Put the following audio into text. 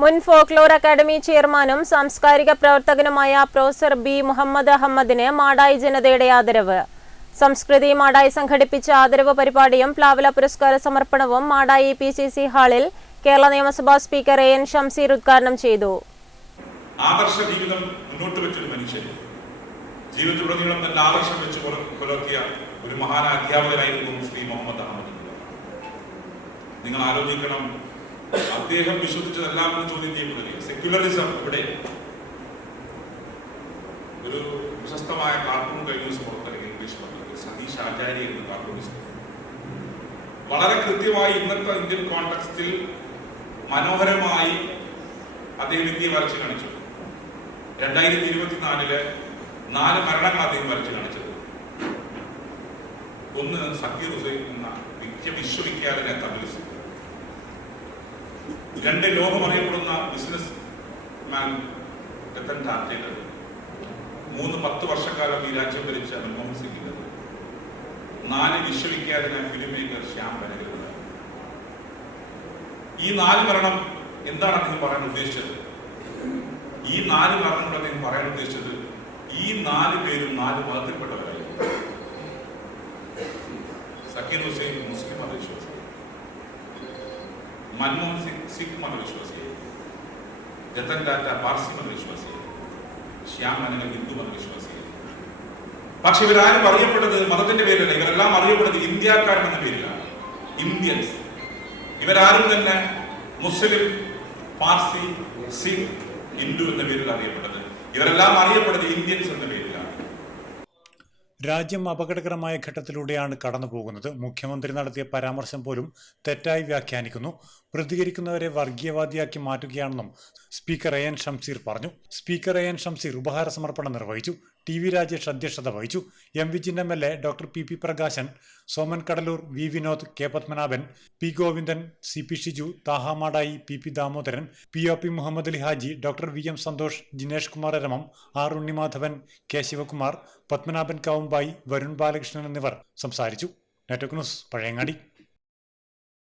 മുൻ folklore academy ചെയർമാനും സാംസ്കാരിക പ്രവർത്തകനുമായ പ്രൊഫസർ ബി മുഹമ്മദ് അഹമ്മദിന് മാടായി ജനതയുടെ ആദരവ്. സംസ്കൃതി മാടായി സംഘടിപ്പിച്ച ആദരവ് പരിപാടിയും പ്ലാവല പുരസ്കാര സമർപ്പണവും മാടായി PCC ഹാളിൽ കേരള നിയമസഭാ സ്പീക്കർ AN ഷംസീർ ഉദ്ഘാടനം ചെയ്തു. ആദർശ ജീവിതം മുന്നോട്ട് വെച്ചൊരു മനുഷ്യൻ, ജീവിതത്തിലുടനീളം നല്ല ആദർശം വെച്ച് പുലർത്തിയ ഒരു മഹാനായ അധ്യാപകനായിരുന്നു ശ്രീ മുഹമ്മദ് അഹമ്മദ്. നിങ്ങൾ ആലോചിക്കണം, അദ്ദേഹം വിശ്വസിച്ചതെല്ലാം ചോദ്യം ചെയ്യപ്പെടുകയും സെക്യുലറിസം ഇവിടെ ഒരു പ്രശസ്തമായ കാർട്ടൂൺ കഴിഞ്ഞ ദിവസം പുറത്തിറങ്ങിയ ഇംഗ്ലീഷ് സതീഷ് ആചാര്യ എന്ന കാർട്ടൂണിസ്റ്റ് വളരെ കൃത്യമായി ഇന്നത്തെ ഇന്ത്യൻ കോണ്ടെക്സ്റ്റിൽ മനോഹരമായി അദ്ദേഹം ഇന്ത്യയെ വരച്ചു കാണിച്ചു. 2024 4 മരണങ്ങൾ അദ്ദേഹം വരച്ചു കാണിച്ചത്. ഒന്ന് സക്കീർ ഹുസൈൻ എന്ന വിശ്വവിഖ്യാതനെ തമിഴ്, 2 ലോകമറിയപ്പെടുന്ന ബിസിനസ് മാൻ രത്തൻ ടാറ്റയുടെ, 3 10 വർഷക്കാലം ഈ രാജ്യം ഭരിച്ച മൻമോഹൻ സിംഗിന്റെ, 4 വിശ്വവിഖ്യാതനായ ഫിലിം മേക്കർ ശ്യാം ബെനഗലിന്റെ. ഈ 4 മരണം എന്താണ് അദ്ദേഹം പറയാൻ ഉദ്ദേശിച്ചത്? ഈ 4 മരണങ്ങൾ അദ്ദേഹം പറയാൻ ഉദ്ദേശിച്ചത് ഈ 4 പേരും 4 മതത്തിൽപ്പെട്ടവരായിരുന്നു. സക്കീർ ഹുസൈൻ മുസ്ലിം മതവിശ്വാസി, മൻമോഹൻ സിംഗ് സിഖ് മതവിശ്വാസിയായി, രത്തൻ ടാറ്റ പാർസി മതവിശ്വാസിയായി, ശ്യാം ബെനഗൽ ഹിന്ദു മതവിശ്വാസിയായി. പക്ഷെ ഇവരാരും അറിയപ്പെട്ടത് മതത്തിന്റെ പേരിലല്ല, ഇവരെല്ലാം അറിയപ്പെട്ടത് ഇന്ത്യക്കാരൻ എന്ന പേരിലാണ്. ഇന്ത്യൻസ്. ഇവരാരും തന്നെ മുസ്ലിം, പാർസി, സിഖ്, ഹിന്ദു എന്ന പേരിൽ അറിയപ്പെട്ടത്. ഇവരെല്ലാം അറിയപ്പെട്ടത് ഇന്ത്യൻസ് എന്ന പേരിലാണ്. രാജ്യം അപകടകരമായ ഘട്ടത്തിലൂടെയാണ് കടന്നുപോകുന്നത്. മുഖ്യമന്ത്രി നടത്തിയ പരാമർശം പോലും തെറ്റായി വ്യാഖ്യാനിക്കുന്നു. പ്രതികരിക്കുന്നവരെ വർഗീയവാദിയാക്കി മാറ്റുകയാണെന്നും സ്പീക്കർ AN ഷംസീർ പറഞ്ഞു. സ്പീക്കർ AN ഷംസീർ ഉപഹാര സമർപ്പണം നിർവഹിച്ചു. TV രാജേഷ് അധ്യക്ഷത വഹിച്ചു. M Vijin MLA, doctor PP Prakashan, Soman Kadalur, V Vinod, K Padmanabhan, P Govindan, CP Shiju, Taha Madayi, PP Damodaran, POP Muhammad Ali Haji, doctor VM Santhosh, Jinesh Kumar Ramam, R Unnimadhavan, K Sivakumar, Padmanabhan Kavumbayi, Varun Balakrishnan എന്നിവർ സംസാരിച്ചു. Network news, Pazhayangadi.